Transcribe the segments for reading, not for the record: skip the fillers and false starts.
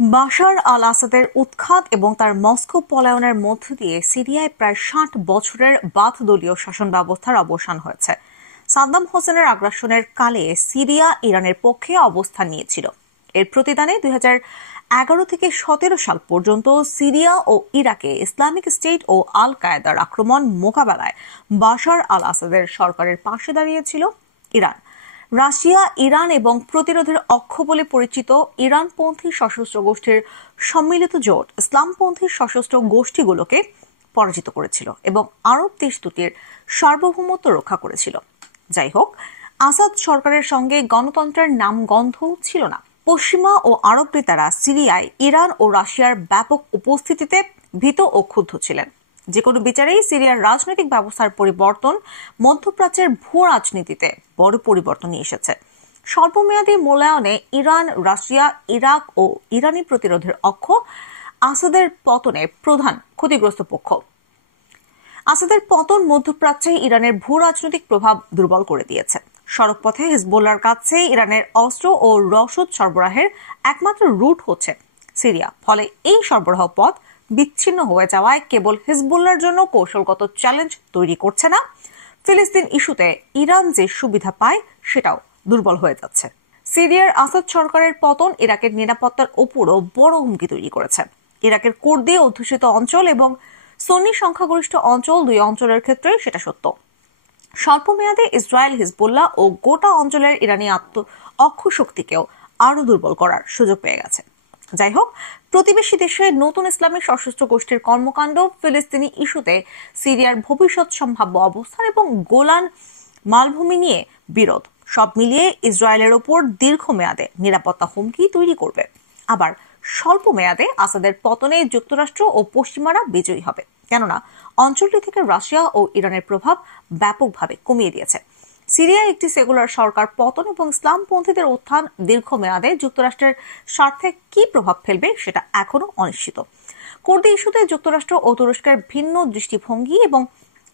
বাশার আল আসাদের উৎখাত এবং তার মস্কো পলায়নের মধ্য দিয়ে সিরিয়ায় প্রায় ৬০ বছরের বাথদলীয় শাসন ব্যবস্থার অবসান হয়েছে। সাদ্দাম হোসেনের আগ্রাসনের কালে সিরিয়া ইরানের পক্ষে অবস্থান নিয়েছিল। এর প্রতিদানে ২০১১ থেকে ১৭ সাল পর্যন্ত সিরিয়া ও ইরাকে ইসলামিক স্টেট ও আল কায়েদার আক্রমণ মোকাবেলায় বাশার আল আসাদের সরকারের পাশে দাঁড়িয়েছিল ইরান। রাশিয়া, ইরান এবং প্রতিরোধের অক্ষ বলে পরিচিত ইরানপন্থী সশস্ত্র গোষ্ঠীর সম্মিলিত জোট ইসলামপন্থী সশস্ত্র গোষ্ঠীগুলোকে পরাজিত করেছিল এবং আরব দেশ দুটির সার্বভৌমত্ব রক্ষা করেছিল। যাই হোক, আসাদ সরকারের সঙ্গে গণতন্ত্রের নামগন্ধও ছিল না। পশ্চিমা ও আরব নেতারা সিরিয়ায় ইরান ও রাশিয়ার ব্যাপক উপস্থিতিতে ভীত ও ক্ষুব্ধ ছিলেন। যে কোনো বিচারেই সিরিয়ার রাজনৈতিক ব্যবস্থার পরিবর্তন মধ্যপ্রাচ্যের ভূ রাজনীতিতে বড় পরিবর্তন নিয়ে এসেছে। স্বল্পমেয়াদী মূল্যায়নে ইরান, রাশিয়া, ইরাক ও ইরানি প্রতিরোধের অক্ষ আসাদের পতনে প্রধান ক্ষতিগ্রস্ত পক্ষ। আসাদের পতন মধ্যপ্রাচ্যে ইরানের ভূ রাজনৈতিক প্রভাব দুর্বল করে দিয়েছে। সড়কপথে হিজবুল্লাহর কাছে ইরানের অস্ত্র ও রসদ সরবরাহের একমাত্র রুট হচ্ছে সিরিয়া। ফলে এই সরবরাহ পথ বিচ্ছিন্ন হয়ে যাওয়ায় কেবল হিজবুল্লাহর জন্য কৌশলগত চ্যালেঞ্জ তৈরি করছে না, ফিলিস্তিন ইস্যুতে ইরান যে সুবিধা পায় সেটাও দুর্বল হয়ে যাচ্ছে। সিরিয়ার আসাদ সরকারের পতন ইরাকের নিরাপত্তার ওপরও বড় হুমকি তৈরি করেছে। ইরাকের কুর্দি অধ্যুষিত অঞ্চল এবং সুন্নি সংখ্যাগরিষ্ঠ অঞ্চল, দুই অঞ্চলের ক্ষেত্রে সেটা সত্য। স্বল্পমেয়াদে ইসরায়েল, হিজবুল্লাহ ও গোটা অঞ্চলের ইরানি অক্ষ শক্তিকেও আরো দুর্বল করার সুযোগ পেয়ে গেছে। যাই হোক, প্রতিবেশী দেশে নতুন ইসলামিক সশস্ত্র গোষ্ঠীর কর্মকাণ্ড, ফিলিস্তিনি ইস্যুতে সিরিয়ার ভবিষ্যৎ সম্ভাব্য অবস্থান এবং গোলান মালভূমি নিয়ে বিরোধ সব মিলিয়ে ইসরায়েলের ওপর দীর্ঘমেয়াদে নিরাপত্তা হুমকি তৈরি করবে। আবার স্বল্প মেয়াদে আসাদের পতনে যুক্তরাষ্ট্র ও পশ্চিমারা বিজয়ী হবে, কেননা অঞ্চলটি থেকে রাশিয়া ও ইরানের প্রভাব ব্যাপকভাবে কমিয়ে দিয়েছে। সিরিয়ায় একটি সেকুলার সরকার পতন এবং ইসলামপন্থীদের উত্থান দীর্ঘমেয়াদে যুক্তরাষ্ট্রের স্বার্থে কি প্রভাব ফেলবে সেটা এখনো অনিশ্চিত। কুর্দি ইস্যুতে যুক্তরাষ্ট্র ও তুরস্কের ভিন্ন দৃষ্টিভঙ্গি এবং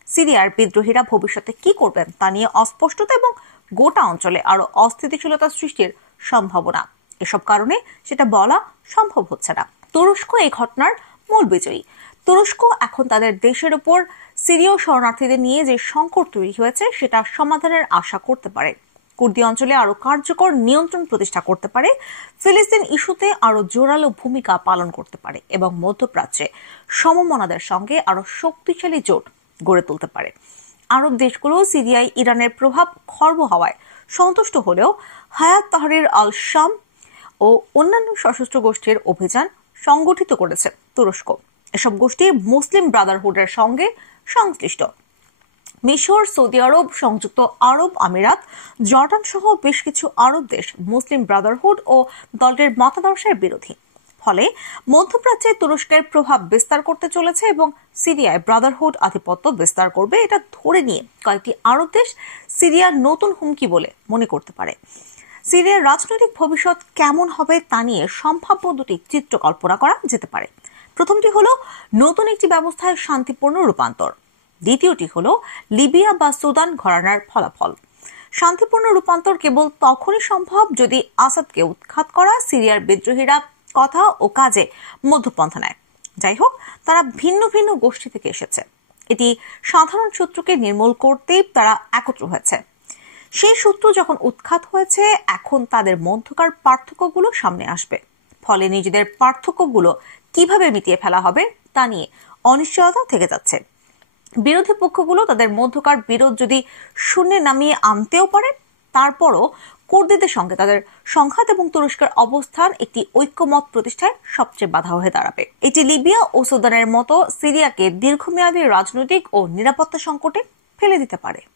সিরিয়ার বিদ্রোহীরা ভবিষ্যতে কি করবেন তা নিয়ে অস্পষ্টতা এবং গোটা অঞ্চলে আরো অস্থিতিশীলতা সৃষ্টির সম্ভাবনা। এসব কারণে সেটা বলা সম্ভব হচ্ছে না। তুরস্ক এই ঘটনার মূল বিজয়ী। তুরস্ক এখন তাদের দেশের উপর সিরীয় শরণার্থীদের নিয়ে যে সংকট তৈরি হয়েছে সেটা সমাধানের আশা করতে পারে, কুর্দি অঞ্চলে আরো কার্যকর নিয়ন্ত্রণ প্রতিষ্ঠা করতে পারে, ফিলিস্তিন ইস্যুতে আরো জোরালো ভূমিকা পালন করতে পারে এবং মধ্যপ্রাচ্যে সমমনাদের সঙ্গে আরো শক্তিশালী জোট গড়ে তুলতে পারে। আরব দেশগুলো সিরিয়ায় ইরানের প্রভাব খর্ব হওয়ায় সন্তুষ্ট হলেও হায়াত তাহরির আল শাম ও অন্যান্য সশস্ত্র গোষ্ঠীর অভিযান সংগঠিত করেছে তুরস্ক। এসব গোষ্ঠী মুসলিম ব্রাদারহুডের সঙ্গে সংশ্লিষ্ট। মিশর, সৌদি আরব, সংযুক্ত আরব আমিরাত, জর্ডান সহ বেশ কিছু আরব দেশ মুসলিম ব্রাদারহুড ও দলটির মতাদর্শের বিরোধী। ফলে মধ্যপ্রাচ্যে তুরস্কের প্রভাব বিস্তার করতে চলেছে এবং সিরিয়ায় ব্রাদারহুড আধিপত্য বিস্তার করবে, এটা ধরে নিয়ে কয়েকটি আরব দেশ সিরিয়ার নতুন হুমকি বলে মনে করতে পারে। সিরিয়ার রাজনৈতিক ভবিষ্যৎ কেমন হবে তা নিয়ে সম্ভাব্য দুটি চিত্র কল্পনা করা যেতে পারে। প্রথমটি হলো নতুন একটি ব্যবস্থায় শান্তিপূর্ণ রূপান্তর। দ্বিতীয়টি হলো লিবিয়া বা সুদান ঘরানার ফলাফল। শান্তিপূর্ণ রূপান্তর কেবল তখনই সম্ভব যদি আসাদকে উৎখাত করা সিরিয়ার বিদ্রোহীরা কথা ও কাজে মধ্যপন্থা নেয়। যাই হোক, তারা ভিন্ন ভিন্ন গোষ্ঠী থেকে এসেছে। এটি সাধারণ শত্রুকে নির্মূল করতেই তারা একত্র হয়েছে। সেই শত্রু যখন উৎখাত হয়েছে, এখন তাদের মধ্যকার পার্থক্যগুলো সামনে আসবে। ফলে নিজেদের পার্থক্যগুলো কিভাবে মিটিয়ে ফেলা হবে তা নিয়ে অনিশ্চয়তা থেকে যাচ্ছে। বিরোধী পক্ষগুলো তাদের মধ্যকার বিরোধ যদি শূন্যে নামিয়ে আনতেও পারে, তারপরও কুর্দিদের সঙ্গে তাদের সংঘাত এবং তুরস্কের অবস্থান একটি ঐক্যমত প্রতিষ্ঠায় সবচেয়ে বাধা হয়ে দাঁড়াবে। এটি লিবিয়া ও সুদানের মতো সিরিয়াকে দীর্ঘমেয়াদী রাজনৈতিক ও নিরাপত্তা সংকটে ফেলে দিতে পারে।